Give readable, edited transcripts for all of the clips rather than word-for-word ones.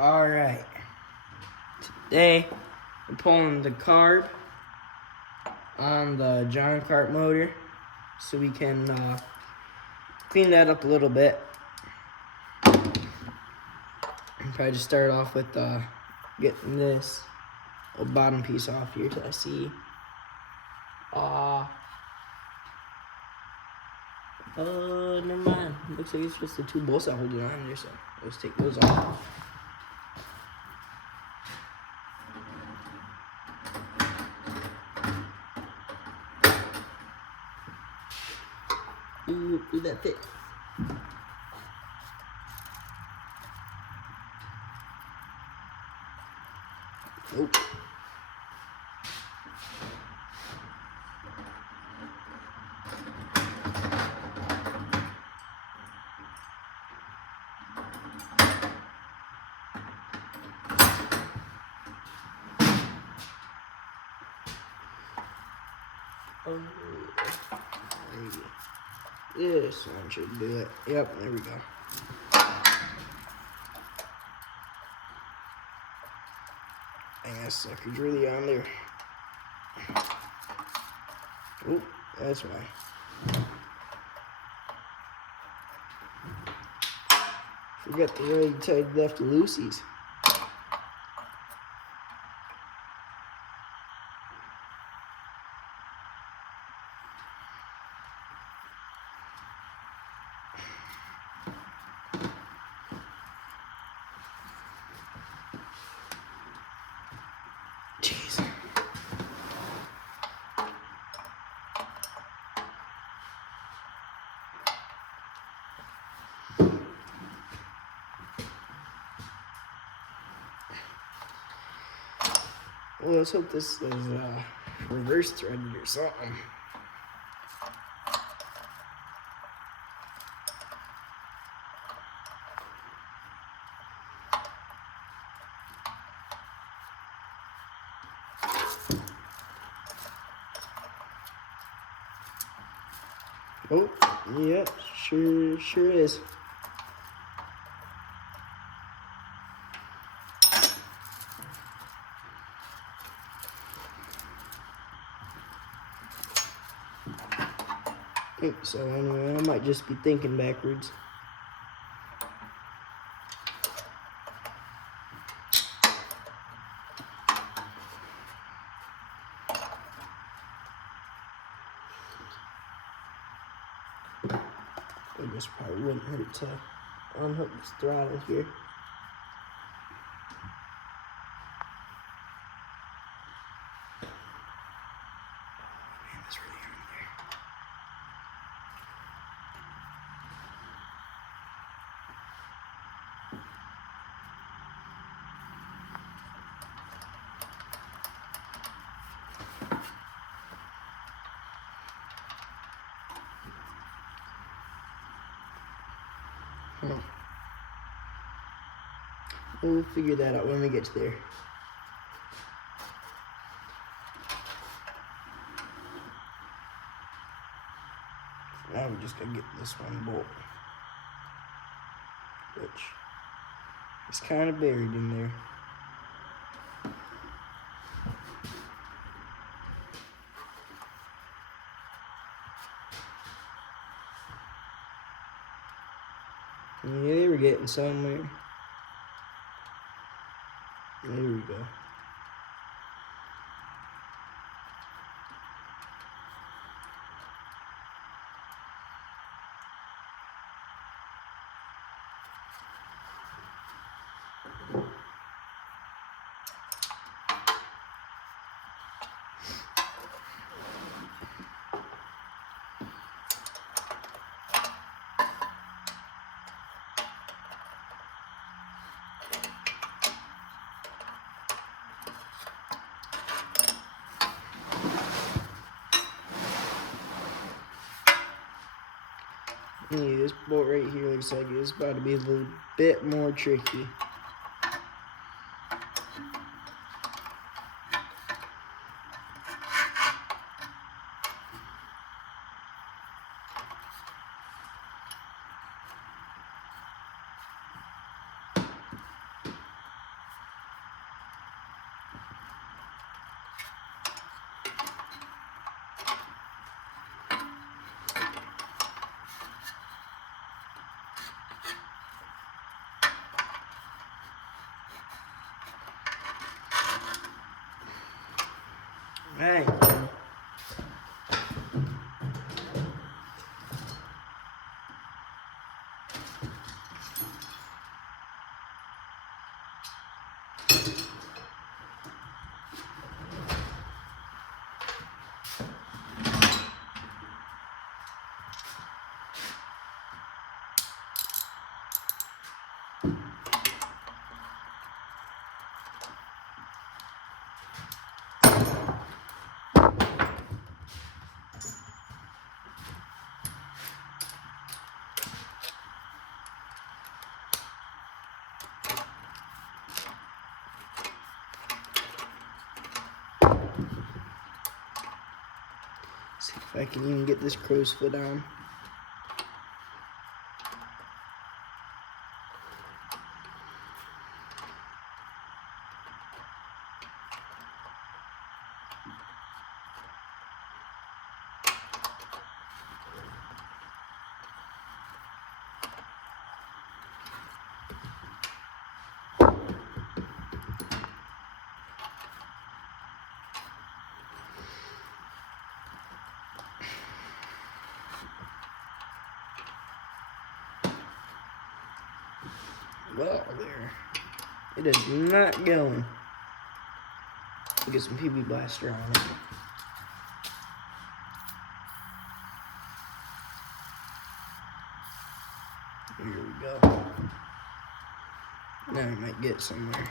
Alright, today we're pulling the carb on the giant cart motor so we can clean that up a little bit. Probably just start off with getting this little bottom piece off here till I see. Never mind. Looks like it's just the two bolts that hold it on there, so let's take those off. Ooh, did that fit? Nope. Oh, this one should do it. Yep, there we go. Dang, that sucker's really on there. Oh, that's why. Forgot the right side left the loosies. Jeez. Well, let's hope this is reverse threaded or something. Oh, yep, sure is. So anyway, I might just be thinking backwards. I guess probably wouldn't hurt to unhook this throttle here. Man, that's really on there. We'll figure that out when we get to there. Now we just gotta get this one bolt, which is kind of buried in there. Yeah, we're getting somewhere. There we go. Yeah, this bolt right here looks like it's about to be a little bit more tricky. Alright. See if I can even get this crow's foot on. Well, there. It is not going. We'll get some PB Blaster on it. Here we go. Now I might get somewhere.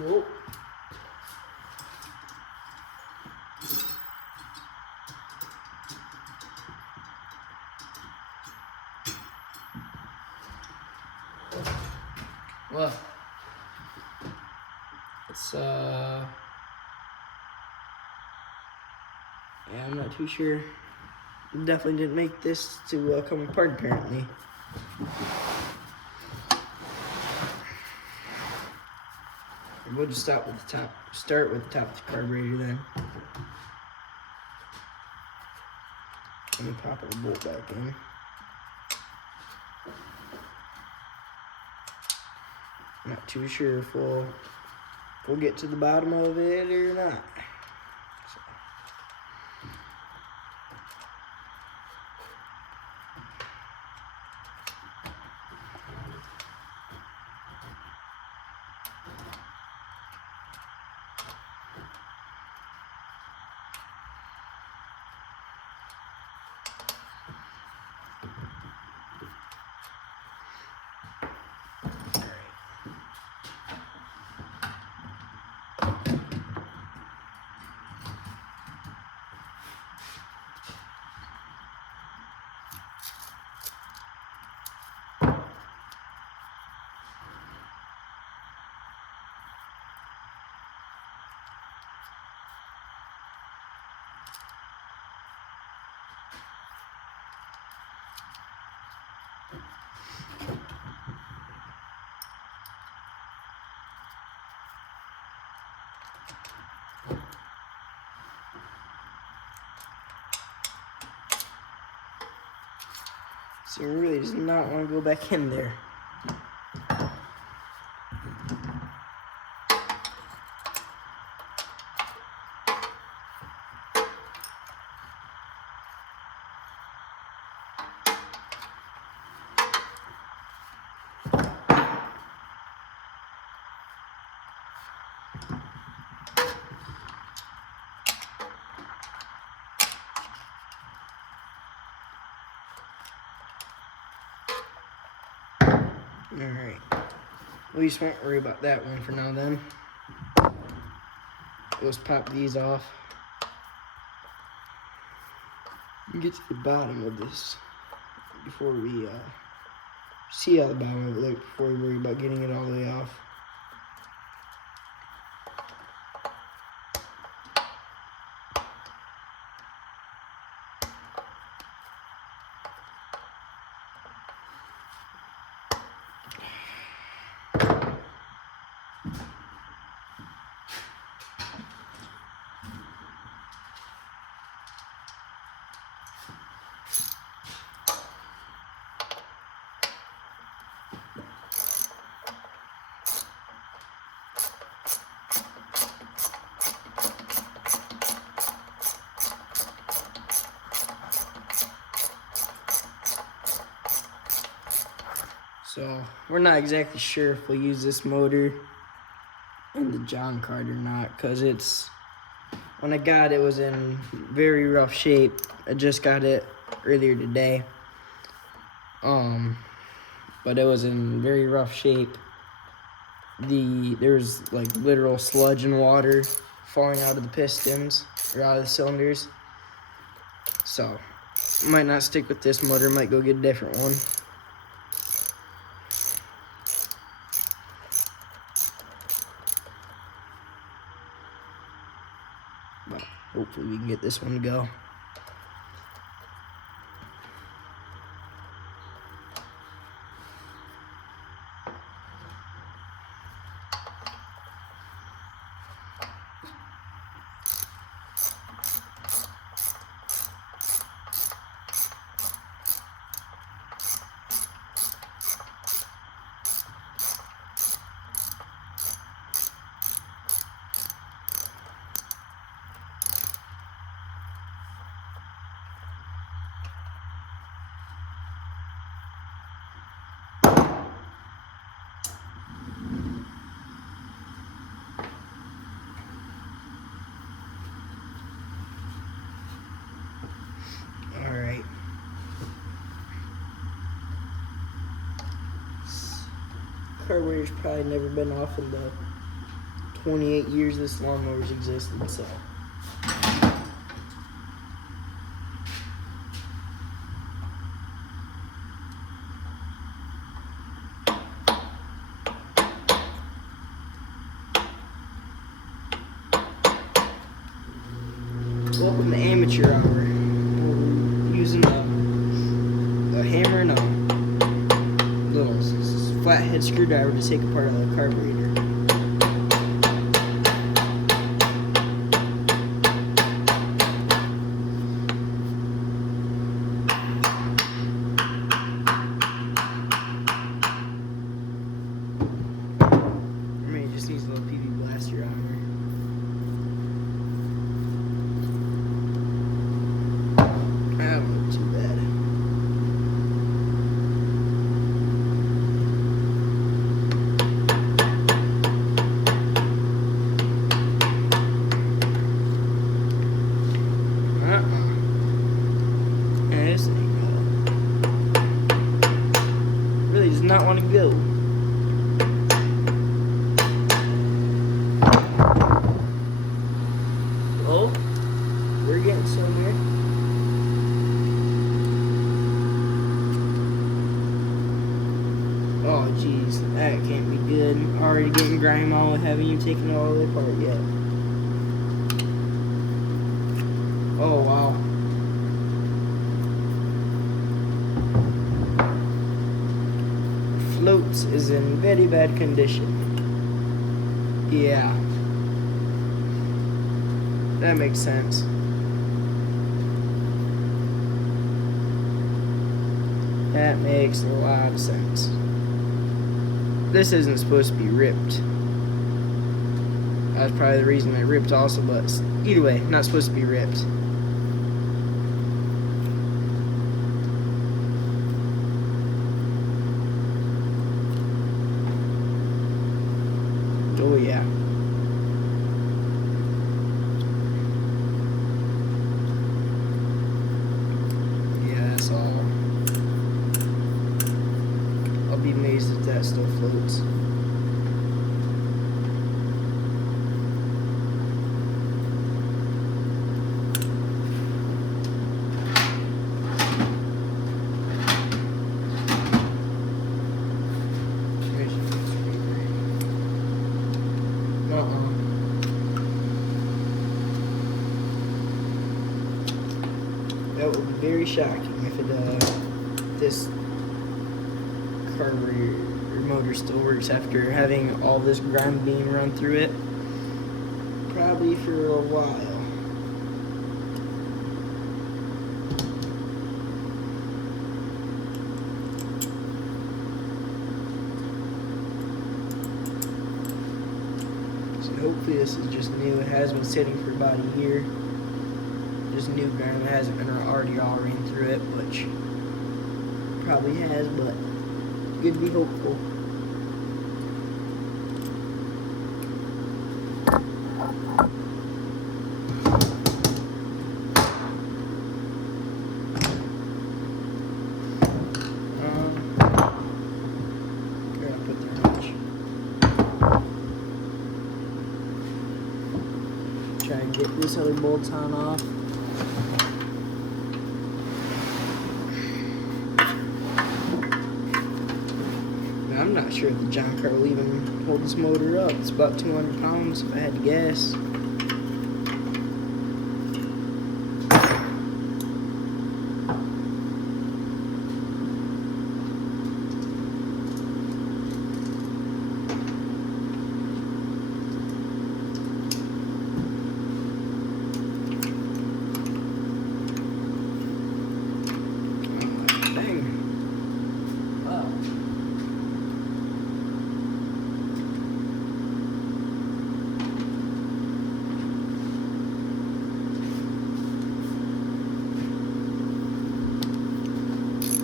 Nope. Well, it's yeah, I'm not too sure. Definitely didn't make this to come apart apparently. We'll just start with the top of the carburetor then. Let me pop a bolt back in. Not too sure if we'll get to the bottom of it or not. So. So you really does not want to go back in there. Alright. We just won't worry about that one for now then. Let's pop these off. And get to the bottom of this before we see how the bottom of it looks before we worry about getting it all the way off. So we're not exactly sure if we'll use this motor in the John cart or not, because it's, when I got it, it was in very rough shape. I just got it earlier today. But it was in very rough shape. There's like literal sludge and water falling out of the pistons or out of the cylinders. So might not stick with this motor, might go get a different one. But hopefully we can get this one to go. Alright. Carburetor's probably never been off in the 28 years this lawnmower's existed, so. Welcome to amateur hour. We're using a hammer and a little flathead screwdriver to take apart the carburetor. I mean, it just needs a little PV blaster on there. That don't look too bad. Yeah, this thing really does not want to go. Oh, we're getting somewhere. Oh, jeez, that can't be good. Already getting grime on with having you taken it all the way apart yet. Oh, wow. Floats is in very bad condition. Yeah. That makes sense. That makes a lot of sense. This isn't supposed to be ripped. That's probably the reason it ripped also, but either way, not supposed to be ripped. Oh yeah. Yeah, that's all. I'll be amazed if that still That would be very shocking if this carburetor motor still works after having all this grime being run through it. Probably for a while. Hopefully this is just new. It has been sitting for about a year. Just new grime. It hasn't been already all ran through it, which probably has, but good to be hopeful. Try and get this other bolt on off. Now, I'm not sure if the John car will even hold this motor up. It's about 200 pounds if I had to guess.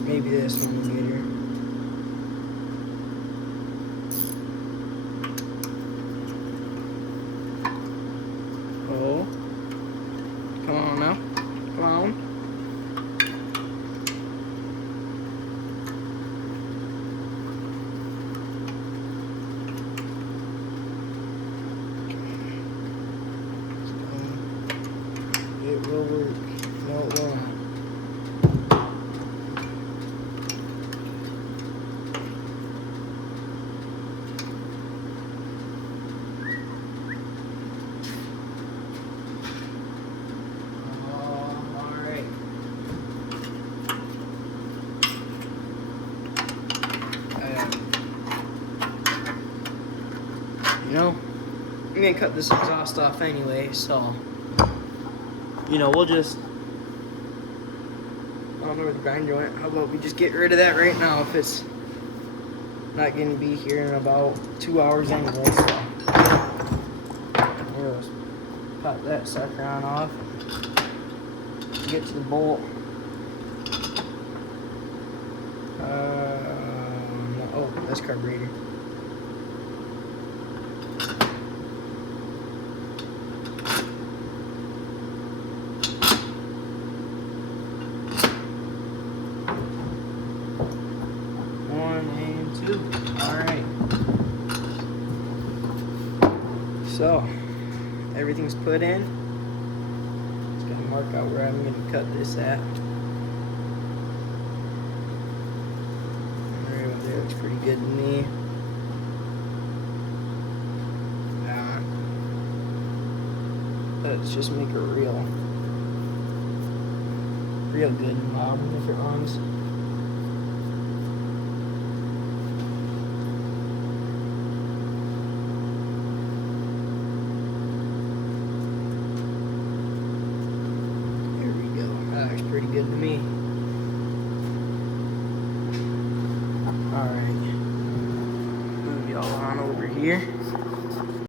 Maybe this one later. Oh. Come on now. Come on. It will work. No, it won't. I'm gonna cut this exhaust off anyway, so we'll just, I don't know where the grinder went. How about we just get rid of that right now if it's not gonna be here in about 2 hours anyway. So we'll just pop that sucker on off. Get to the bolt. Oh, that's carburetor. Alright. So, everything's put in. Just gonna mark out where I'm gonna cut this at. Right over there looks pretty good to me. Let's just make a real good model different ones. Pretty good to me. Alright. Move y'all on over here.